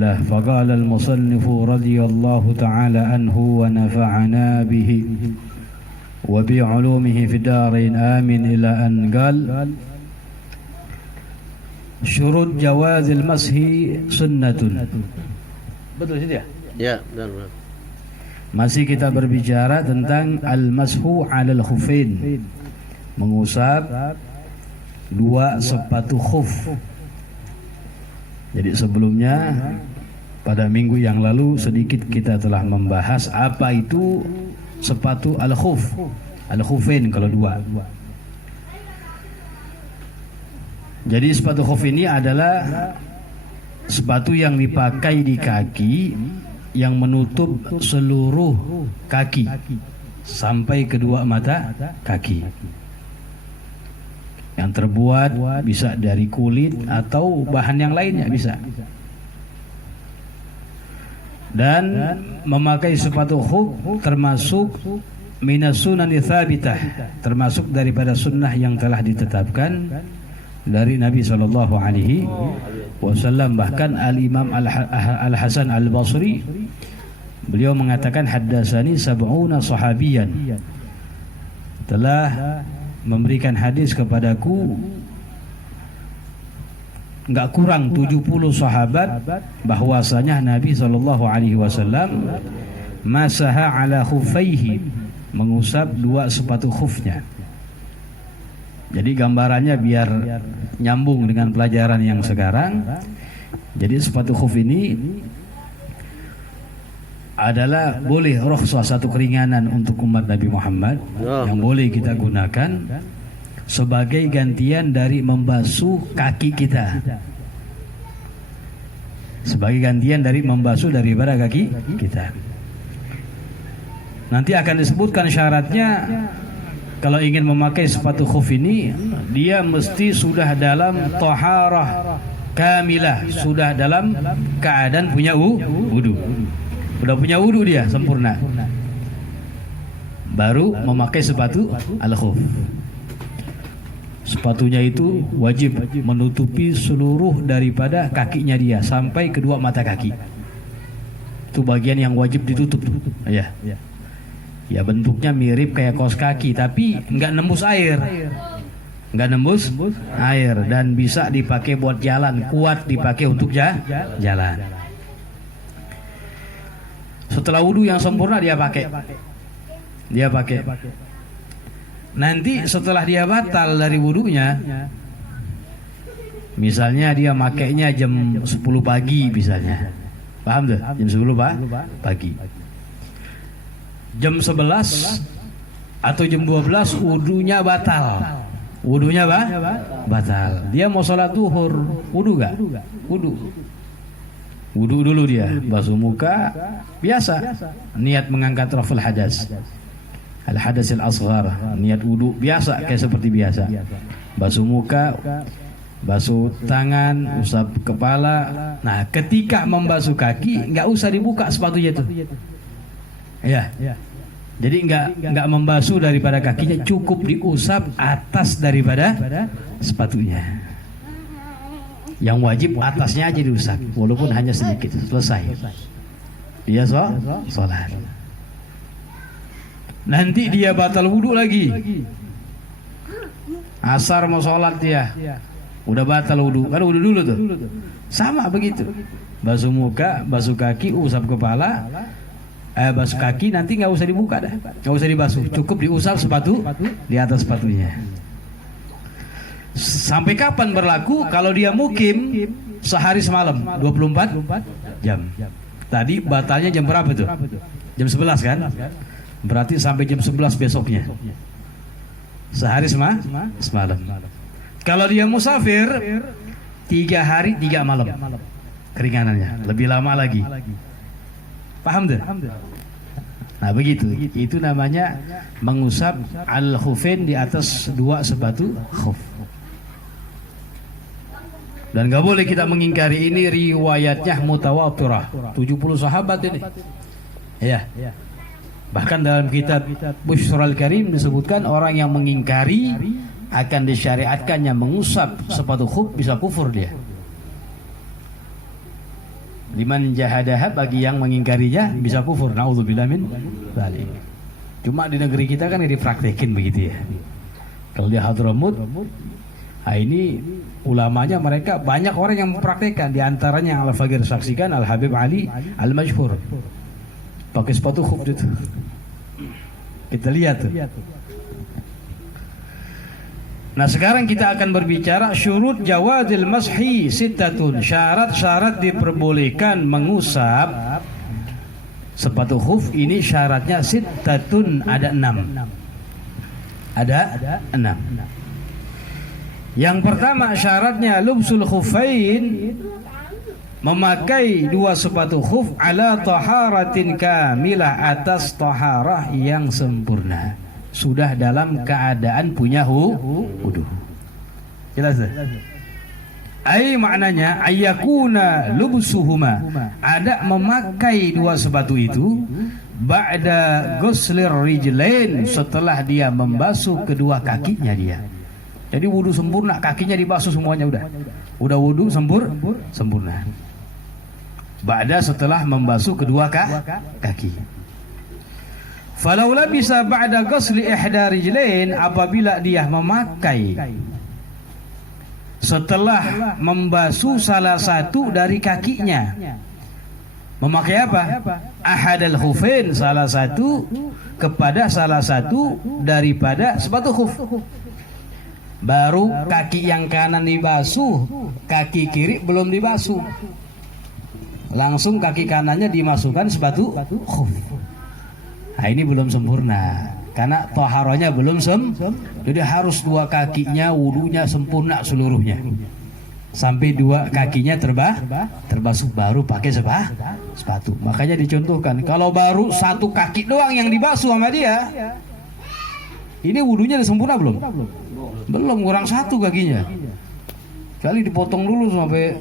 الله. فقال المصنف رضي الله تعالى عنه ونفعنا به وبعلومه في الدارين آمين إلى أن قال syurut jawazil mashi sunnatun. Betul sih ya? Ya, benar. Masih kita berbicara tentang al-mashu 'alal khufain, mengusap dua sepatu khuf. Jadi sebelumnya pada minggu yang lalu sedikit kita telah membahas apa itu sepatu al-khuf, al-khufain kalau dua. Jadi sepatu khuf ini adalah sepatu yang dipakai di kaki yang menutup seluruh kaki sampai kedua mata kaki. Yang terbuat bisa dari kulit atau bahan yang lainnya bisa. Dan memakai sepatu khuf termasuk minas sunan tsabitah, termasuk daripada sunnah yang telah ditetapkan dari Nabi sallallahu alaihi wasallam. Bahkan Al-Imam Al-Hasan Al-Basri beliau mengatakan haddasani sab'una sahabiyan, telah memberikan hadis kepadaku enggak kurang 70 sahabat bahwasanya Nabi sallallahu alaihi wasallam masaha ala khufaihi, mengusap dua sepatu khufnya. Jadi gambarannya biar nyambung dengan pelajaran yang sekarang. Jadi sepatu khuf ini adalah boleh rukhsah, satu keringanan untuk umat Nabi Muhammad yang boleh kita gunakan sebagai gantian dari membasuh kaki kita. Sebagai gantian dari membasuh daripada kaki kita. Nanti akan disebutkan syaratnya. Kalau ingin memakai sepatu khuf ini, dia mesti sudah dalam taharah kamilah, sudah dalam keadaan punya wudu. Sudah punya wudu dia sempurna, baru memakai sepatu al-khuf. Sepatunya itu wajib menutupi seluruh daripada kakinya dia sampai kedua mata kaki. Itu bagian yang wajib ditutup. Ya bentuknya mirip kayak kaos kaki, tapi nggak nembus air, dan bisa dipakai buat jalan, kuat dipakai untuk jalan. Setelah wudu yang sempurna dia pakai. Nanti setelah dia batal dari wudunya, misalnya dia makainya jam 10 pagi misalnya, paham tuh? Jam 10 pagi. Jam 11 atau jam 12 wudunya batal. Dia mau sholat duhur, wudu gak? Wudu dulu dia, basuh muka biasa, niat mengangkat raful hadas, al-hadas al-asghar, niat wudu biasa kayak seperti biasa. Basuh muka, basuh tangan, usap kepala. Nah, ketika membasuh kaki nggak usah dibuka sepatunya itu. Jadi enggak membasuh daripada kakinya, cukup diusap atas daripada sepatunya. Yang wajib atasnya aja diusap, walaupun hanya sedikit, selesai. Dia sholat. Nanti dia batal wudu lagi. Asar mau sholat dia, udah batal wudu, kan wudu dulu tuh. Sama begitu. Basuh muka, basuh kaki, usap kepala. Basuh kaki nanti nggak usah dibuka dah, nggak usah dibasuh, cukup diusap sepatu di atas sepatunya. Sampai kapan berlaku? Kalau dia mukim sehari semalam 24 jam. Tadi batalnya jam berapa tuh? Jam 11 kan? Berarti sampai jam 11 besoknya. Sehari semalam. Kalau dia musafir 3 hari 3 malam keringanannya, lebih lama lagi. Paham tuh? Nah begitu, itu namanya mengusap al-khufain di atas dua sepatu khuf. Dan gak boleh kita mengingkari ini, riwayatnya mutawatirah, 70 sahabat ini. Bahkan dalam kitab Bushrul Karim disebutkan orang yang mengingkari akan disyariatkannya mengusap sepatu khuf bisa kufur dia. Liman jahadaha, bagi yang mengingkarinya bisa kufur. Nauzubillah min dzalik. Cuma di negeri kita kan dipraktekin begitu ya. Kalau di Hadramut, nah ini ulamanya mereka banyak orang yang mempraktekkan. Di antaranya Al-Faqir saksikan Al Habib Ali Al Majhur pakai sepatu khuf itu. Kita lihat tuh. Nah sekarang kita akan berbicara syurut jawadil mashi sittatun. Syarat-syarat diperbolehkan mengusap sepatu khuf ini syaratnya sittatun, ada 6. Ada 6. Yang pertama syaratnya lubsul khufain, memakai dua sepatu khuf ala taharatin kamilah, atas taharah yang sempurna, sudah dalam keadaan punya wudu. Jelas tak? Ai maknanya ayyakuna lubsuhuma, ada memakai dua sepatu itu ba'da ghuslir rijlain, setelah dia membasuh kedua kakinya dia. Jadi wudu sempurna, kakinya dibasuh semuanya udah wudu sempurna. Ba'da, setelah membasuh kedua kaki. Falaula bisa ba'da ghusli ihda rijlain, apabila dia memakai setelah membasuh salah satu dari kakinya. Memakai apa? Ahadal khufain, salah satu kepada salah satu daripada sepatu khuf. Baru kaki yang kanan dibasuh, kaki kiri belum dibasuh. Langsung kaki kanannya dimasukkan sepatu khuf. Nah ini belum sempurna, karena taharahnya belum jadi harus dua kakinya wudunya sempurna seluruhnya, sampai dua kakinya terbasuh baru pakai sepatu. Makanya dicontohkan, kalau baru satu kaki doang yang dibasuh sama dia, ini wudunya udah sempurna belum? Belum, kurang satu kakinya. Kali dipotong dulu sampai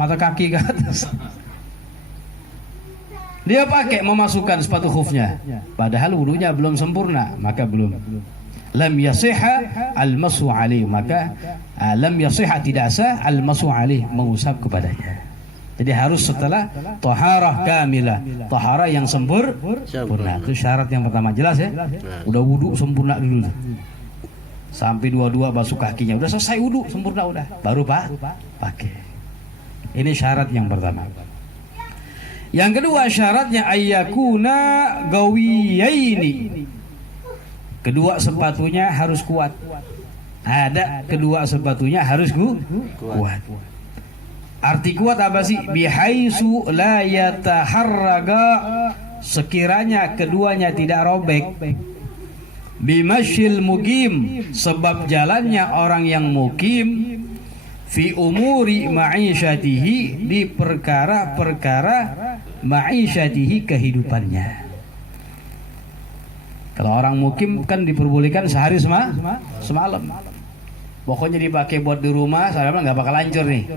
mata kaki ke atas. Dia pakai memasukkan sepatu khufnya, padahal wudunya belum sempurna, maka belum. Lam yasihha al-masu alaih, maka lam yasihha, tidak sah al-masu alaih, mengusap kepadanya. Jadi harus setelah taharah kamilah, taharah yang sempurna. Itu syarat yang pertama, jelas ya? Udah wudu sempurna dulu, sampai dua-dua basuh kakinya, udah selesai wudu sempurna, udah baru pakai. Ini syarat yang pertama. Yang kedua syaratnya ayyakuna gawiyaini, kedua sepatunya harus kuat. Ada kedua sepatunya harus kuat. Arti kuat apa sih? Bihaisu la yataharraga, sekiranya keduanya tidak robek. Bimashil mukim, sebab jalannya orang yang mukim. Fi umuri ma'isyatihi, di perkara-perkara ma'isyatihi, kehidupannya. Kalau orang mukim kan diperbolehkan sehari semalam. Pokoknya dipakai buat di rumah, saya nggak bakal hancur nih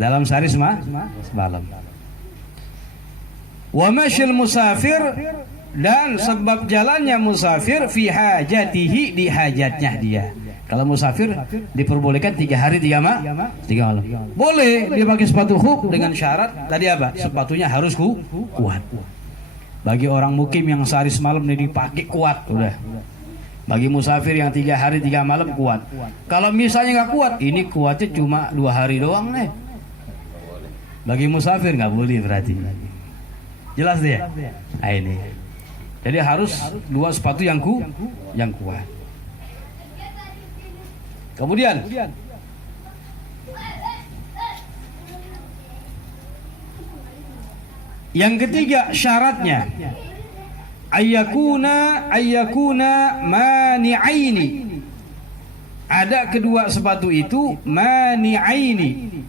dalam sehari semalam. Wa masyil musafir, dan sebab jalannya musafir fi hajatihi, di hajatnya dia. Kalau musafir diperbolehkan 3 hari 3 malam. Boleh dia pakai sepatu khuf dengan syarat tadi apa? Sepatunya harus kuat. Bagi orang mukim yang sehari semalam ini dipakai kuat, udah. Bagi musafir yang 3 hari 3 malam kuat. Kalau misalnya nggak kuat, ini kuatnya cuma 2 hari doang nih. Bagi musafir nggak boleh berarti. Jelas deh. Nah ini. Jadi harus 2 sepatu yang kuat. Kemudian yang ketiga syaratnya ayyakuna mani'aini, ada kedua sepatu itu mani'aini,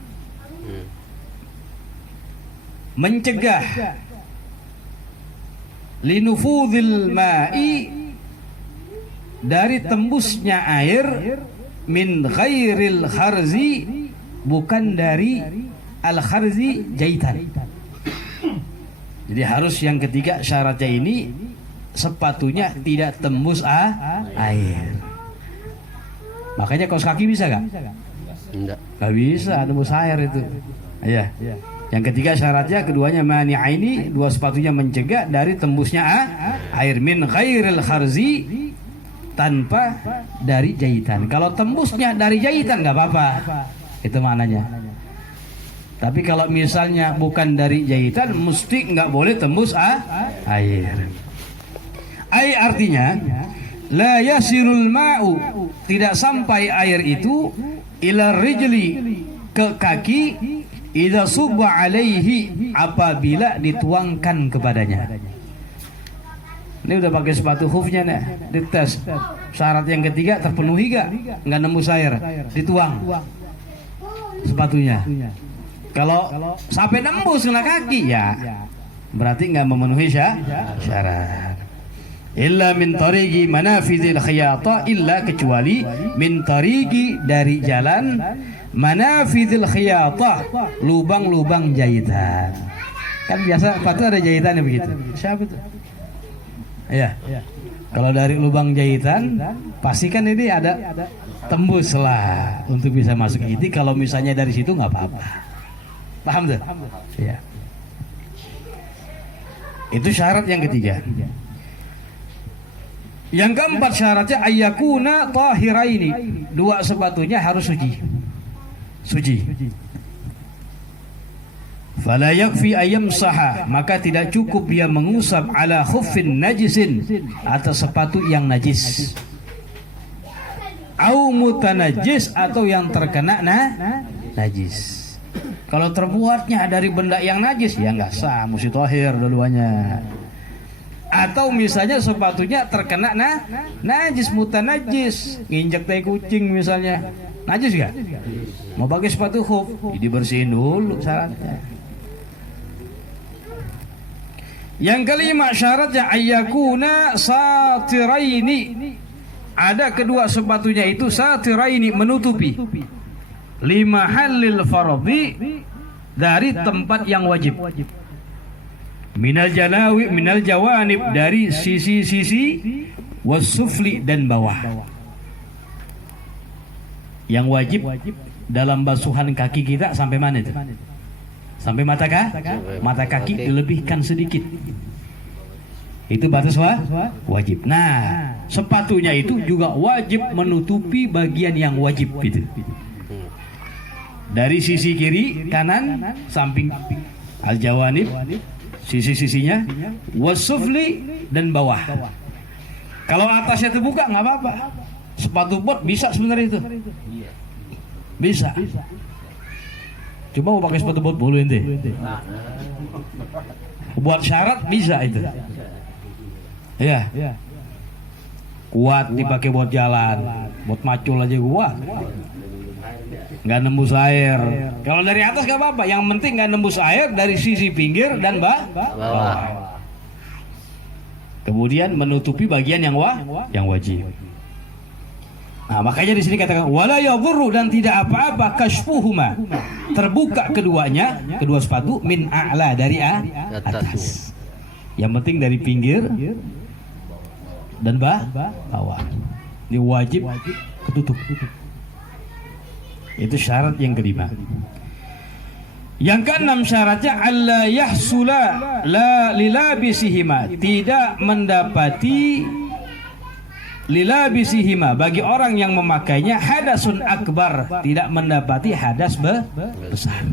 mencegah linufudhil ma'i, dari tembusnya air, min ghairil kharzi, bukan dari al kharzi jahitan. Jadi harus yang ketiga syaratnya ini, sepatunya tidak tembus air. Makanya kaos kaki bisa gak? Enggak. Gak bisa tembus air itu. Iya. Yang ketiga syaratnya keduanya mani'aini, dua sepatunya mencegah dari tembusnya air min ghairil kharzi, tanpa dari jahitan. Kalau tembusnya dari jahitan nggak apa-apa, itu maknanya. Tapi kalau misalnya bukan dari jahitan, mesti nggak boleh tembus air. Air artinya la yasirul ma'u, tidak sampai air itu ila rijli, ke kaki, idza subba alaihi, apabila dituangkan kepadanya. Ini udah pakai sepatu hoofnya nih, dites syarat yang ketiga terpenuhi gak? Nggak nembus air, dituang sepatunya. Kalau sampai nembus kena kaki ya berarti nggak memenuhi syarat. Illa min tariqi manafidil khiyata, illa kecuali min tariqi, dari jalan, manafidil khiyata, lubang-lubang jahitan. Kan biasa sepatu ada jahitannya begitu. Siapa itu? Ya. Kalau dari lubang jahitan pastikan ini ada tembus lah untuk bisa masuk itu. Kalau misalnya dari situ nggak apa-apa. Paham tuh? Ya. Itu syarat yang ketiga. Yang keempat syaratnya ayyakuna tahiraini, dua sepatunya harus suci. Fala yakfi ayyamsaha, maka tidak cukup dia mengusap ala khuffin najisin, atas sepatu yang najis, au mutanajjis, atau yang terkena najis. Kalau terbuatnya dari benda yang najis ya nggak sah, mesti tahir duluannya. Atau misalnya sepatunya terkena najis, mutanajis, nginjek tai kucing misalnya, najis gak? Mau pakai sepatu khuf, dibersihin dulu syaratnya. Yang kelima syaratnya ayyakuna satiraini, ada kedua sepatunya itu satiraini, menutupi, lima halil fardhi, dari tempat yang wajib, minal jawanib, dari sisi-sisi, wasufli, dan bawah. Yang wajib dalam basuhan kaki kita sampai mana itu? Sampai mata kaki dilebihkan sedikit. Itu batas wajib. Nah, sepatunya itu juga wajib menutupi bagian yang wajib itu. Dari sisi kiri, kanan, samping al-jawanib, sisi-sisinya, wasufli, dan bawah. Kalau atasnya terbuka nggak apa-apa. Sepatu bot bisa sebenarnya itu. Bisa. Coba mau pakai sepatu bot bolu ente. Buat syarat bisa itu. Ya. Kuat dipakai buat jalan, buat macul aja kuat. Nggak nembus air. Kalau dari atas nggak apa-apa. Yang penting nggak nembus air dari sisi pinggir dan bawah. Kemudian menutupi bagian yang wajib. Nah, makanya di sini katakan wala yadhurru, dan tidak apa-apa kashfuhuma, terbuka keduanya, kedua sepatu, min a'la, dari atas. Yang penting dari pinggir dan bawah. Ini wajib ketutup. Itu syarat yang kelima. Yang keenam syaratnya alla yahsula la lilabisihima, tidak mendapati lilabisihima, bagi orang yang memakainya, hadasun akbar, tidak mendapati hadas besar.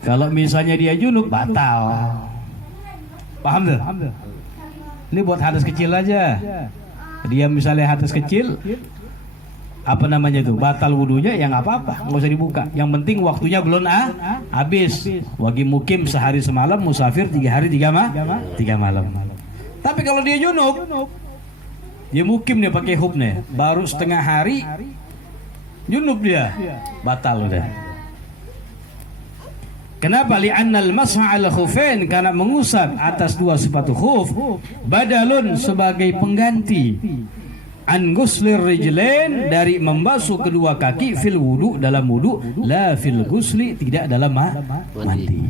Kalau misalnya dia junub batal. Paham tuh? Ini buat hadas kecil aja. Dia misalnya hadas kecil, apa namanya itu, batal wudunya, ya nggak apa-apa, nggak usah dibuka. Yang penting waktunya belum habis. Wajib mukim sehari semalam, musafir 3 hari 3 malam. Tapi kalau dia junub, dia mukim, dia pakai hubnya, baru setengah hari junub dia, batal udah. Kenapa? Li'annal mas'a al khufain, karena mengusap atas dua sepatu khuf, badalun, sebagai pengganti, an ghuslir rijlain, dari membasuh kedua kaki, fil wudu, dalam wudu, la fil ghusli, tidak dalam mandi.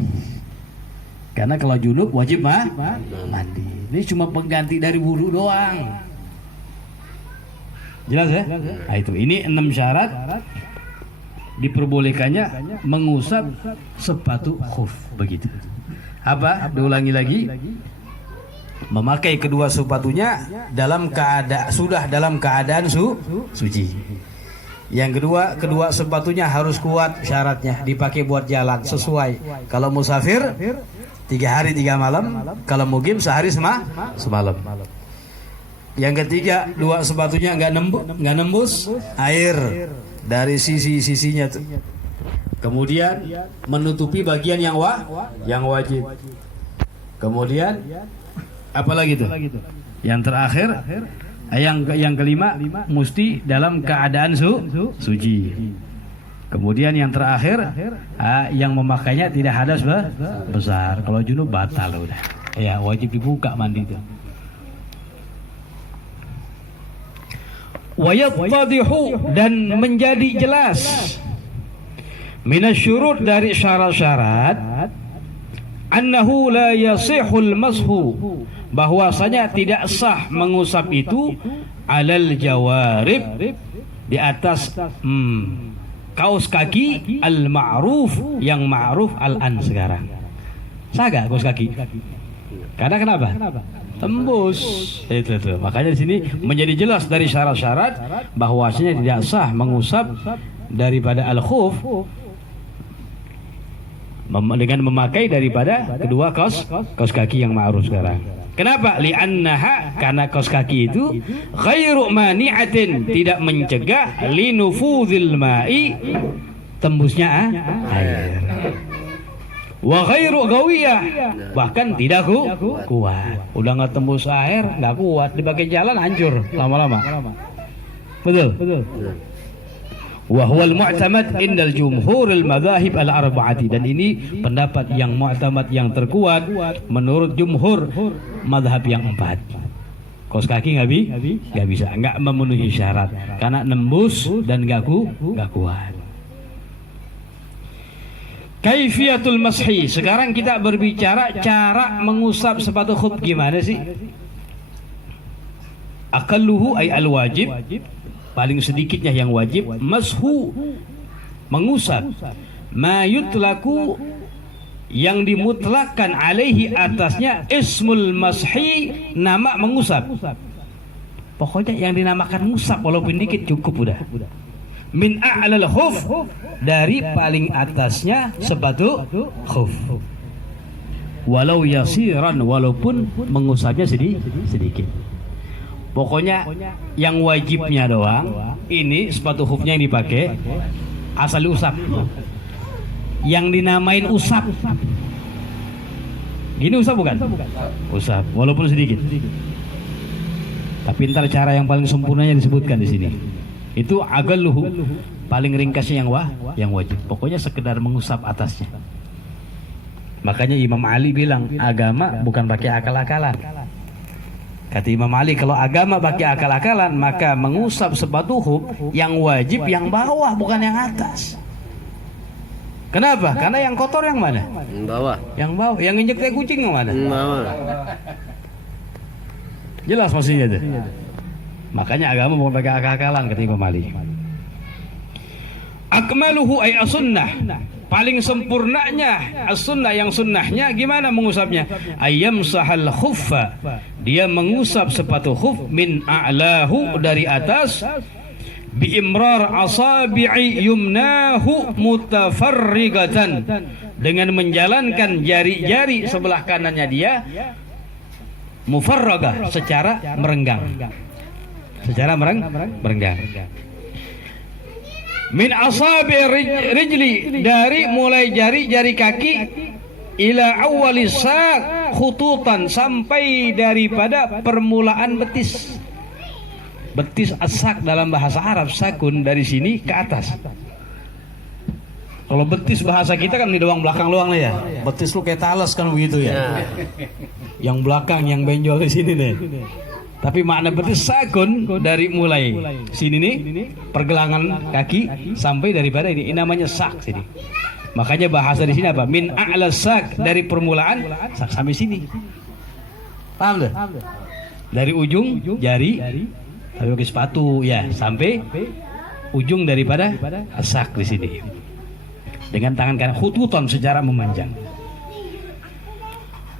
Karena kalau junub wajib mandi. Ini cuma pengganti dari wudu doang. Jelas ya? Nah, itu. Ini 6 syarat diperbolehkannya mengusap sepatu khuf begitu. Apa? Diulangi lagi. Memakai kedua sepatunya dalam keadaan suci. Yang kedua sepatunya harus kuat syaratnya, dipakai buat jalan sesuai. Kalau musafir 3 hari 3 malam, kalau mukim sehari semalam. Yang ketiga, dua sepatunya nggak nembus air dari sisi-sisinya tuh. Kemudian menutupi bagian yang wajib. Kemudian apa lagi tuh? Yang terakhir, yang kelima mesti dalam keadaan suci. Kemudian yang terakhir, yang memakainya tidak hadas besar. Kalau junub batal udah. Ya wajib dibuka mandi itu. Wayattadihu, dan menjadi jelas minasyurut, dari syarat-syarat, annahu la yasihul mashu, bahwasanya tidak sah mengusap itu alal jawarib, di atas kaos kaki al-ma'ruf, yang ma'ruf al-an sekarang. Sah gak kaos kaki? Karena kenapa? Tembus. Itu tuh. Makanya di sini menjadi jelas dari syarat-syarat bahwasanya tidak sah mengusap daripada al-khuf dengan memakai daripada kedua kaos kaki yang ma'ruf sekarang. Kenapa? Li'annaha, karena kaos kaki itu ghairu mani'atin, tidak mencegah linufudhil ma'i, tembusnya air. Wa ghairu gawiyah, bahkan tidak kuat. Udah nggak tembus air, nggak kuat, dipakai jalan hancur lama-lama. Betul. Wa huwal mu'tamad indal jumhuril madzahib al-arba'ati, dan ini pendapat yang mu'tamad, yang terkuat menurut jumhur mazhab yang 4. Kaos kaki nggak bisa, nggak memenuhi syarat karena nembus dan nggak kuat. Kaifiyatul mashi. Sekarang kita berbicara cara mengusap sepatu khuf gimana sih? Aqalluhu ay al-wajib, paling sedikitnya yang wajib, mashu, mengusap, ma yutlaku, yang dimutlakkan alaihi, atasnya, ismul mashi, nama mengusap. Pokoknya yang dinamakan ngusap walaupun dikit cukup udah. Min a'lal khuf, dari paling atasnya sepatu khuf, walau yasiran, walaupun mengusapnya sedikit. Pokoknya yang wajibnya doang, ini sepatu khufnya yang dipakai asal usap, yang dinamain usap. Gini usap bukan? Usap walaupun sedikit. Tapi ntar cara yang paling sempurnanya disebutkan di sini. Itu agalluhu, paling ringkasnya yang wajib. Pokoknya sekedar mengusap atasnya. Makanya Imam Ali bilang agama bukan pakai akal-akalan. Kata Imam Ali, kalau agama pakai akal-akalan, maka mengusap sepatu khuf yang wajib yang bawah, bukan yang atas. Kenapa? Karena yang kotor yang mana? Yang bawah. Yang bawah, yang injek tai kucing yang mana? Yang bawah. Jelas maksudnya itu. Makanya agama bukan pakai akal-akalan, kata Imam Ali. Akmaluhu ay as-sunnah, paling sempurnanya as-sunnah, yang sunnahnya gimana mengusapnya? Ayam sahal khuffa, dia mengusap sepatu khuf min a'lahu, dari atas, bi imrar asabi'i yumnahu mutafarrigatan, dengan menjalankan jari-jari sebelah kanannya dia mufarragah, secara merenggang. Secara merenggang. Min asabi rijli, dari mulai jari kaki, ila awwali sak khututan, sampai daripada permulaan betis. Betis as-sak dalam bahasa Arab, sakun dari sini ke atas. Kalau betis bahasa kita kan di doang belakang lah ya. Betis lu kayak talas kan begitu ya. Yang belakang, yang benjol di sini nih. Tapi makna betis sakun dari mulai sini nih, pergelangan kaki sampai daripada ini namanya sak sini. Makanya bahasa di sini apa? Min a'la sak, dari permulaan sak sampai sini. Paham tuh? Dari ujung jari, tapi pakai sepatu ya, sampai ujung daripada sak di sini. Dengan tangan kanan khututan secara memanjang.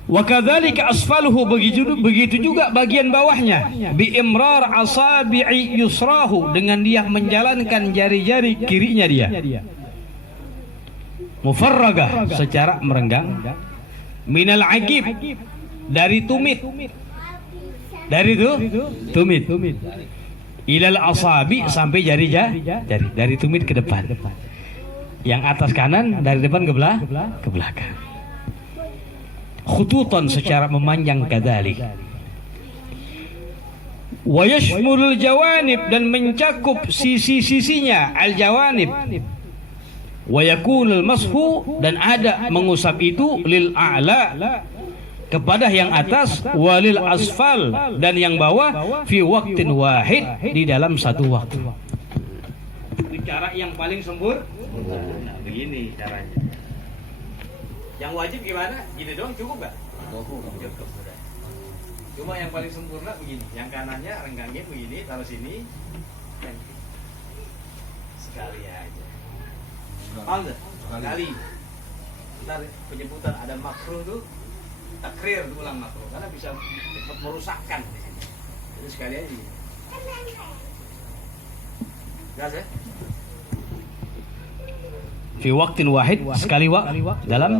Wa kadzalika asfaluhu, begitu juga bagian bawahnya, bi imrar asabi'i yusrahu, dengan dia menjalankan jari-jari kirinya dia. Mufarragah, secara merenggang. Minal agib, dari tumit. Dari itu tumit. Ilal asabi, sampai jari dari tumit ke depan. Yang atas kanan dari depan ke belakang. Khututan, secara memanjang kadzalik. Wa yashmulul jawanib, dan mencakup sisi-sisinya, al jawanib. Wa yakunul mashu, dan ada mengusap itu lil a'la, kepada yang atas, walil asfal, dan yang bawah, fi waktin wahid, di dalam satu waktu. Itu cara yang paling sempurna. Nah, begini caranya. Yang wajib gimana? Gini doang cukup gak? Cukup. Cuma yang paling sempurna begini. Yang kanannya renggangnya begini, taruh sini. Sekali aja. Paham gak? Sekali. Ntar penyebutan ada makruh tuh, takrir ulang makruh, karena bisa merusakkan. Jadi sekali aja. Gas ya? Fi waktin wahid, sekali dalam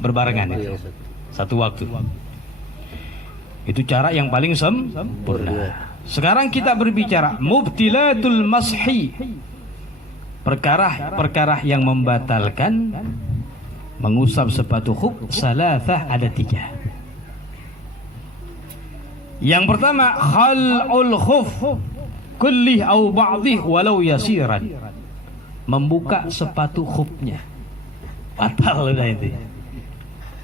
berbarengan itu. Satu waktu. Itu cara yang paling sempurna. Sekarang kita berbicara mubtilatul mashi. Perkara yang membatalkan mengusap sepatu khuf, salasah, ada 3. Yang pertama, khal'ul khuf kullih au ba'dih walau yasiran. Membuka sepatu khufnya. Batal udah itu.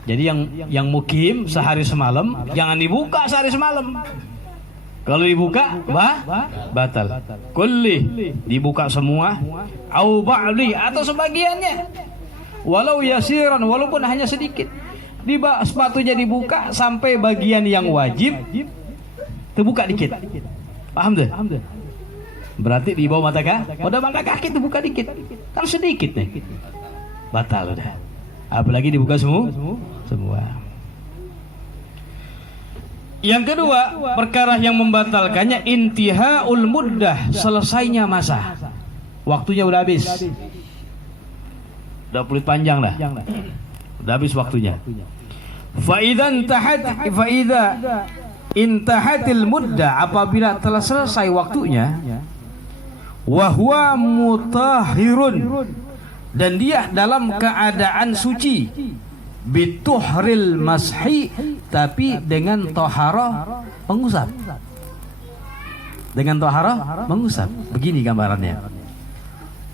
Jadi yang mukim sehari semalam jangan dibuka sehari semalam. Kalau dibuka batal. Kullih, dibuka semua, au ba'dih, atau sebagiannya. Walau yasiran, walaupun hanya sedikit. Sepatunya dibuka sampai bagian yang wajib terbuka dikit. Paham tuh? Berarti di bawah mata kaki terbuka dikit. Kan sedikit nih. Batal udah. Apalagi dibuka semua. Yang kedua, perkara yang membatalkannya intihaul muddah, selesainya masa. Waktunya udah habis. Udah pelit panjang dah. Udah habis waktunya. Fa idza intahatil muddah, apabila telah selesai waktunya, wa huwa mutahhirun, dan dia dalam keadaan suci, bituhril mashi, tapi dengan toharoh mengusap. Dengan toharoh mengusap. Begini gambarannya.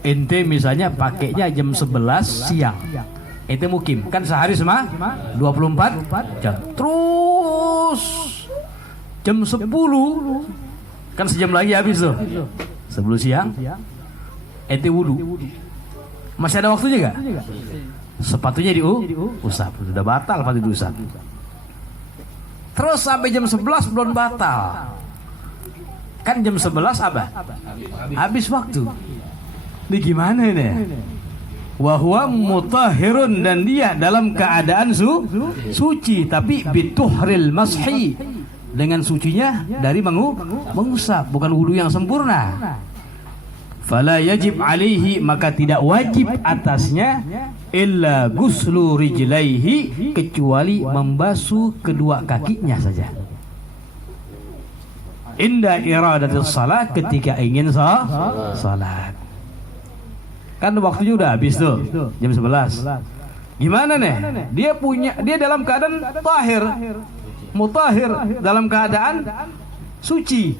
Ente misalnya pakainya jam 11 siang. Ente mukim, kan sehari 24 jam. Terus jam 10 kan sejam lagi habis tuh. 10 siang ente wudu. Masih ada waktunya gak? Sepatunya diusap, sudah batal pasti diusap. Terus sampai jam 11 belum batal. Kan jam 11 apa? Habis waktu. Ini gimana ini? Wa huwa mutahhirun, dan dia dalam keadaan suci, tapi bituhril mashi, dengan sucinya dari mengusap, bukan wudu yang sempurna. Fala yajib alaihi, maka tidak wajib atasnya illa guslu rijlaihi, kecuali membasuh kedua kakinya saja. Inda iradatus salat, ketika ingin salat. Kan waktunya udah habis tuh, jam 11. Gimana nih? Dia dalam keadaan tahir, mutahhir, dalam keadaan suci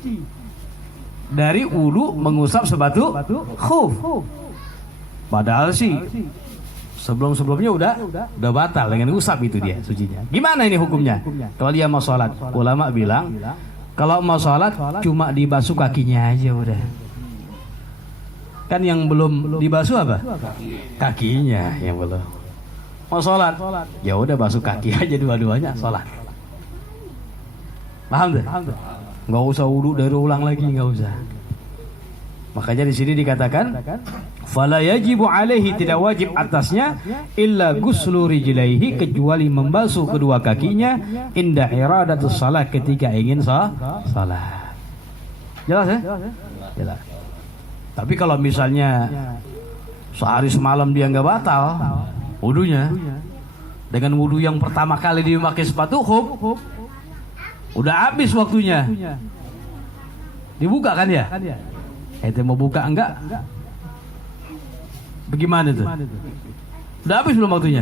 dari wudu mengusap sepatu khuf. Padahal sih sebelumnya udah batal dengan usap itu dia sucinya. Gimana ini hukumnya? Kalau dia mau sholat, ulama bilang kalau mau sholat cuma dibasuh kakinya aja udah. Kan yang belum dibasuh apa? Kakinya yang belum. Mau sholat, ya udah basuh kaki aja dua-duanya sholat. Paham tuh? Nggak usah wudu dari ulang lagi, nggak usah. Makanya di sini dikatakan fala yajibu alaihi, tidak wajib atasnya illa ghuslu rijlaihi, kecuali membasuh kedua kakinya inda iradatus shalah, ketika ingin salat. Jelas ya? Jelas. Tapi kalau misalnya sehari semalam dia nggak batal wudunya, dengan wudu yang pertama kali dia pakai sepatu khuf, udah habis waktunya. Dibuka kan ya? Ente mau buka enggak? Bagaimana tuh? Udah habis belum waktunya?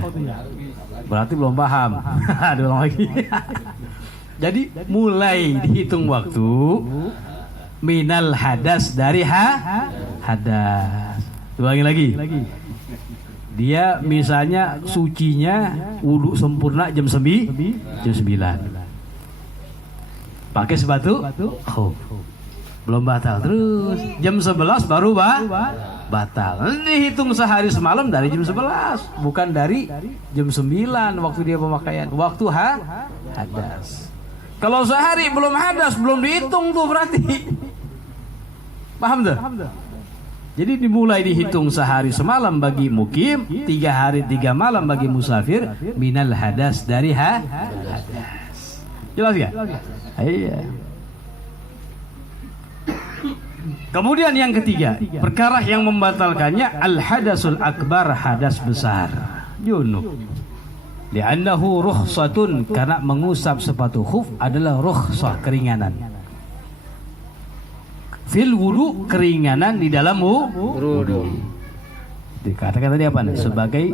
Berarti belum paham. Ada ulang lagi. Jadi mulai dihitung waktu minal hadas, dari hadas. Ulangi lagi. Dia misalnya sucinya wudu sempurna jam 9. Pakai sepatu khuf. Belum batal, terus jam 11 baru batal. Dihitung sehari semalam dari jam 11, bukan dari jam 9 waktu dia pemakaian, waktu hadas. Kalau sehari belum hadas, belum dihitung tuh berarti. Paham tuh? Jadi dimulai dihitung sehari semalam bagi mukim, 3 hari 3 malam bagi musafir, minal hadas, dari hadas. Jelas ya? Iya. Kemudian yang ketiga, perkara yang membatalkannya al-hadasul akbar, hadas besar, junub. Li'annahu rukhsatun, karena mengusap sepatu khuf adalah rukhsah, keringanan. Fil wudu, keringanan di dalam wudu. Dikatakan tadi apa nih? Sebagai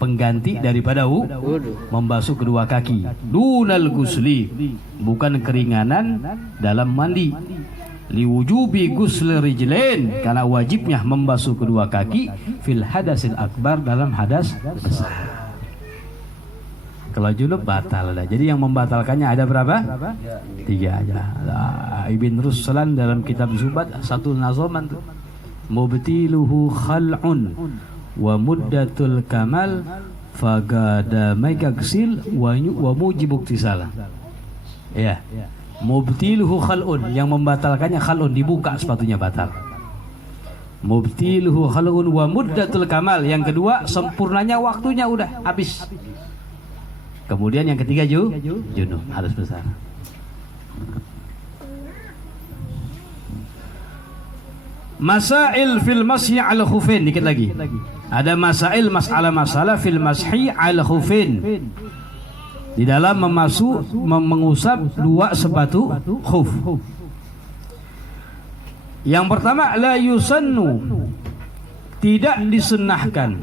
pengganti daripada wudu, membasuh kedua kaki. Dunal gusli, bukan keringanan dalam mandi. Liwujubi ghusl rijlain, karena wajibnya membasuh kedua kaki fil hadasil akbar, dalam hadas besar. Kalau junub batal dah. Jadi yang membatalkannya ada berapa? 3 aja. Ibn Ruslan dalam kitab Zubat satu nazoman tuh. Mubtiluhu khal'un wa muddatul kamal fagada maikaksil wa mujibuk tisala. Ya. Mubtiluhu khal'un, yang membatalkannya khal'un, dibuka sepatunya batal. Mubtiluhu khal'un wa muddatul kamal, yang kedua sempurnanya waktunya udah habis. Kemudian yang ketiga junub, harus besar. Masail fil masyi al khufin, dikit lagi. Ada masail, masalah fil masyi al khufin, di dalam mengusap 2 sepatu khuf. Yang pertama, la yusannu, tidak disunnahkan,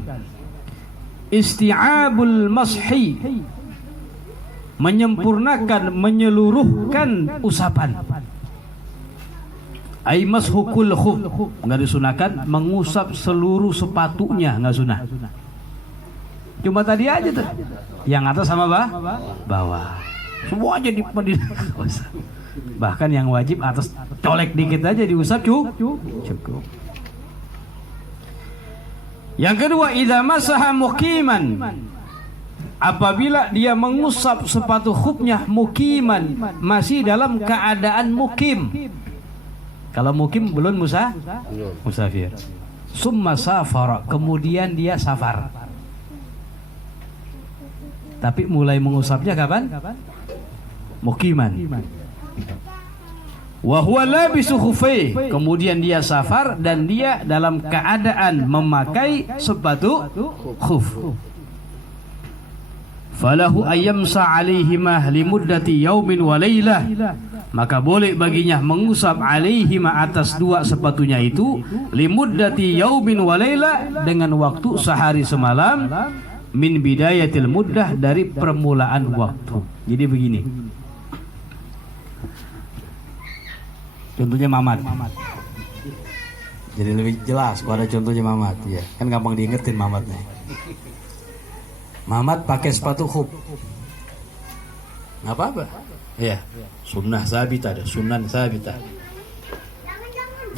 isti'abul mashi, menyempurnakan, menyeluruhkan usapan. Ai mashukul khuf, enggak disunahkan mengusap seluruh sepatunya, enggak sunah. Cuma tadi aja tuh, yang atas sama bawah, semua aja diusap. Bahkan yang wajib atas colek dikit aja diusap cukup. Yang kedua, idza masaha muqiman, apabila dia mengusap sepatu khufnya muqiman, masih dalam keadaan mukim. Kalau mukim belum musafir. Summa safara, kemudian dia safar. Tapi mulai mengusapnya kapan? Mukiman. Wa huwa labisu khufai, kemudian dia safar dan dia dalam keadaan memakai sepatu khuf. Falahu ayyamsa alaihima limuddati yaumin wa lailah, maka boleh baginya mengusap alaihima, atas 2 sepatunya itu, limuddati yaumin wa lailah, dengan waktu sehari semalam, min bidayatil muddah, dari permulaan waktu. Jadi begini, contohnya mamat. Jadi lebih jelas kalau ada contohnya mamat, ya kan gampang diingetin mamatnya. Mamat pakai sepatu khuf, nggak apa-apa, ya sunnah sabita, ada sunan sabita.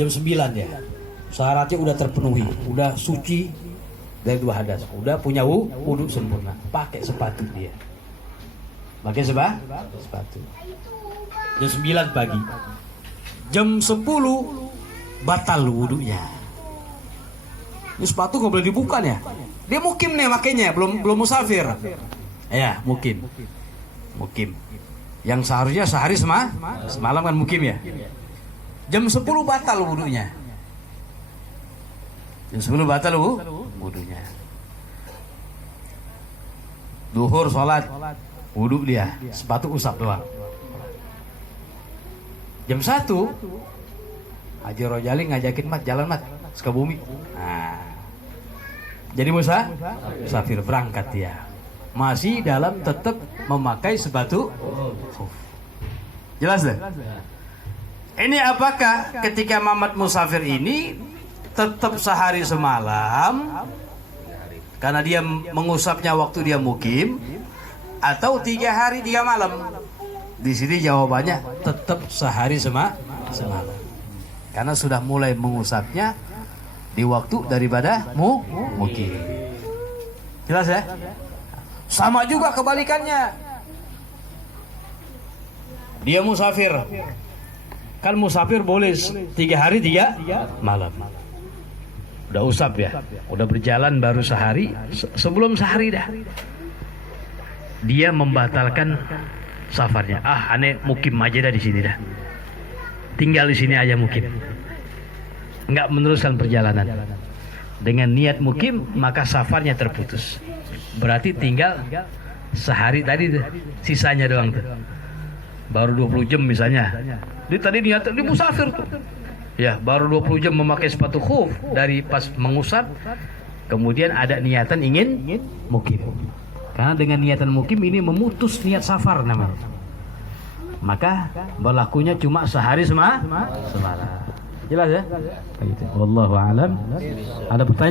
Jam 9 ya, syaratnya udah terpenuhi, udah suci dari 2 hadas, udah punya wudu sempurna, pakai sepatu dia, pakai sepatu. Jam 9 pagi, jam 10 batal wudunya. Ini sepatu nggak boleh dibuka ya. Dia mukim nih makanya, belum musafir. Ya, mukim. Yang seharusnya sehari semalam kan mukim ya. Jam 10 batal wudunya. Jam 10 batal wudunya. Duhur sholat, wudu dia, sepatu usap doang. Jam 1 Haji Rojali ngajakin mat jalan mat Sukabumi. Nah, jadi musafir berangkat dia. Masih dalam tetap memakai sepatu. Jelas deh. Ini apakah ketika Mamat musafir ini tetap sehari semalam karena dia mengusapnya waktu dia mukim, atau 3 hari 3 malam? Di sini jawabannya tetap sehari semalam. Karena sudah mulai mengusapnya di waktu daripada mukim. Jelas ya? Sama juga kebalikannya. Dia musafir. Kan musafir boleh 3 hari 3 malam. Udah usap ya. Udah berjalan baru sehari. Sebelum sehari dah, dia membatalkan safarnya. Aneh mukim aja dah di sini dah. Tinggal di sini aja mukim. Enggak meneruskan perjalanan. Dengan niat mukim maka safarnya terputus. Berarti tinggal sehari tadi tuh, sisanya doang tuh. Baru 20 jam misalnya. Dia tadi niat dia musafir tuh. Ya, baru 20 jam memakai sepatu khuf dari pas mengusap. Kemudian ada niatan ingin mukim. Karena dengan niatan mukim ini memutus niat safar namanya. Maka berlakunya cuma sehari semalam. Jelas ya? Wallahu a'lam. Ada pertanyaan?